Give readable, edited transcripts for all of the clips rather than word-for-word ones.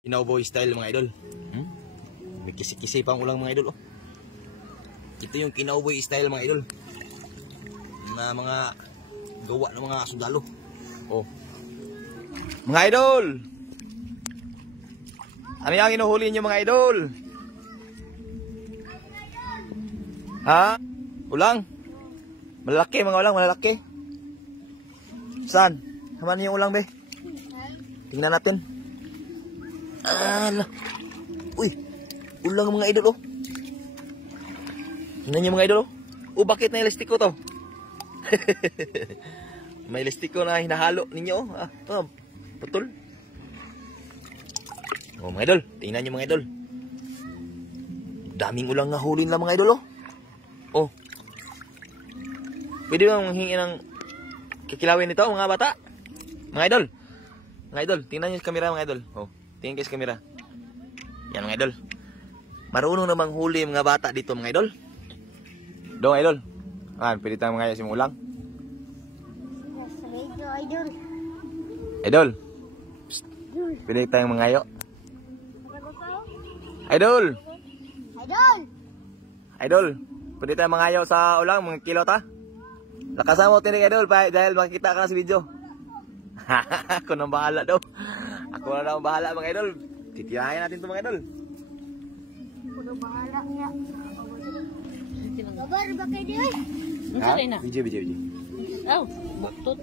Cowboy style mga idol. May kisi-kisi pang ulang mga idol. Oh. Ito yung cowboy style mga idol. Na mga gawa ng mga sundalo. Oh. Mga idol. Ano yung inuhuli niyo mga idol? Ha? Ulang? Malalaki mga ulang, malalaki. Saan? Haman yung ulang be? Tingnan natin. Ala. Uy, ulang mga idol oh. Tingnan niyo mga idol oh. Oh, bakit na elastiko to? May elastiko na hinahalo ninyo oh. Ah, oh, betul. Oh mga idol, tingnan niyo mga idol. Daming ulang nga huli nila mga idol oh. Oh. Pwede bang hingi ng kikilawin nito mga bata? Mga idol. Mga idol, tingnan niyo sa camera mga idol. Oh. Tingin kayo sa camera. Yan mga idol. Marunong namang huli mga bata dito mga idol. Dong idol. Pwede tayong mga simulang. Idol. Idol. Psst. Pwede tayong mangayo. Idol. Idol. Idol. Pwede tayong mangayo sa ulang mga kilo ta. Lakasan mo tinig idol dahil makikita ka na sa video. Ako nang bahala daw. Ako na daw bahala mga idol. Titirahin natin ito mga idol. Ako na bahala nga. Kabar ba kayo diyan? Ha? Video. Oh, baktot.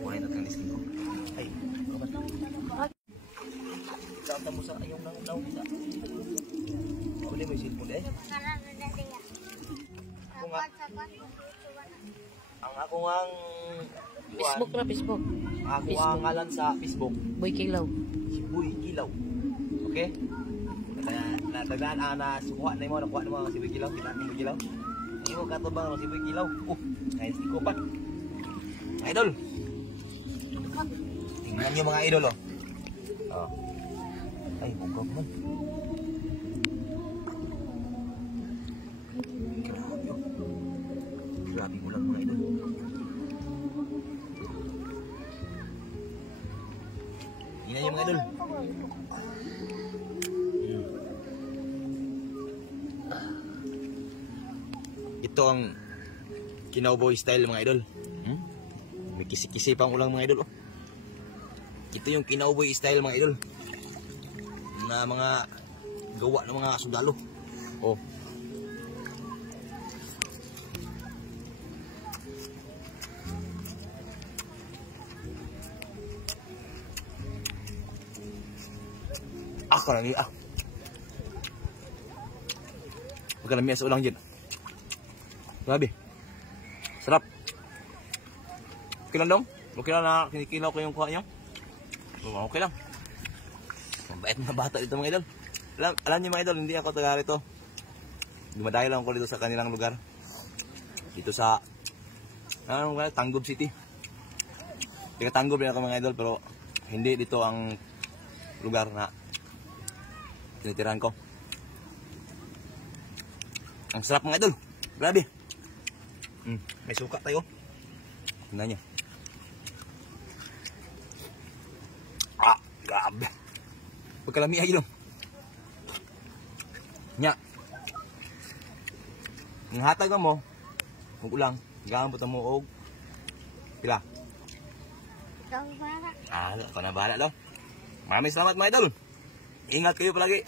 Kuhain natin ang listing ko. Ay, kata mo sa ayong daw kita. Uli mo yung cellphone eh. Ang akong Facebook na Facebook. Ako ang ngalan sa Facebook. Boy Kilaw. Si Boy Kilaw. Okay? Nataglaan na sukuha na mo, nakuha na mo si Boy Kilaw. Kita natin Boy Kilaw. Hindi mo katubang si Boy Kilaw. Kaya si Kopat. Mga idol. Tingnan nyo mga idol oh. Oh. Ay, bugog man. Grabe oh. Grabe mo lang mga idol. Tingnan nyo mga idol. Ito ang cowboy style mga idol. May kisi-kisi pang ulang mga idol oh. Ito yung cowboy style mga idol. Na mga gawa ng mga sundalo. Oh. Ako lagi ah. Pagkalami sa ulang dyan. Grabe. Sarap. Okay lang dong? Okay lang na kinikilaw ko yung kuha nyo? Okay lang. Mabait na bata dito mga idol. Alam niyo mga idol, hindi ako taga rito. Dumadayo lang ako dito sa kanilang lugar. Dito sa Tanggob City. Taga Tanggob din ako mga idol, pero hindi dito ang lugar na tinitirahan ko. Ang sarap mga idol. Grabe. May suka tayo. Tingnan nyo. Grabe. Pagkalami ay idol. Nya. Ang hatag mo, kung ulang, gamot mo og pila. Ikaw bahala. Ako na bahala daw. Maraming salamat mga idol. Ingat kayo palagi.